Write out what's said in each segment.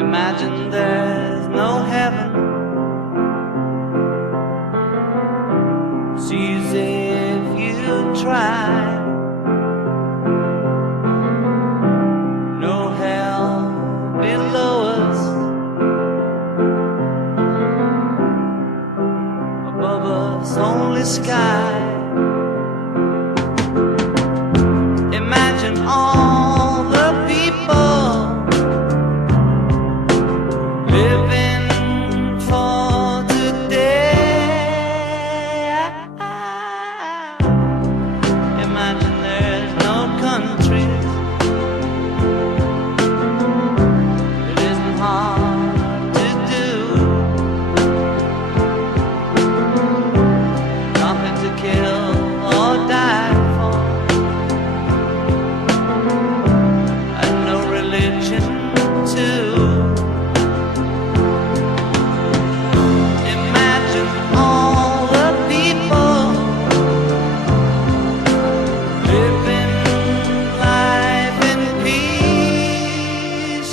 Imagine there's no heaven. It's easy if you try. No hell below us, above us only sky. Imagine all the people living for today. Imagine there's no countries. It isn't hard to do. Nothing to kill or die for, and no religion too. Imagine all the people living life in peace.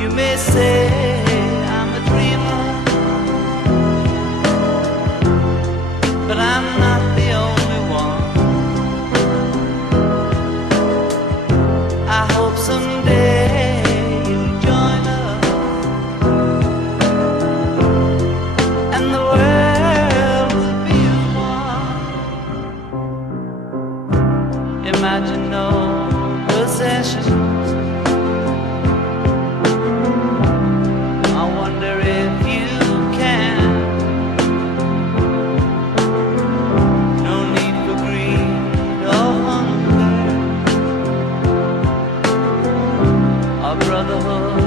You may say I'm a dreamer, but I'm not the only one. I hope someday you'll join us, and the world will be as one. Imagine no possessions. I wonder if you can. No need for greed or hunger, our brotherhood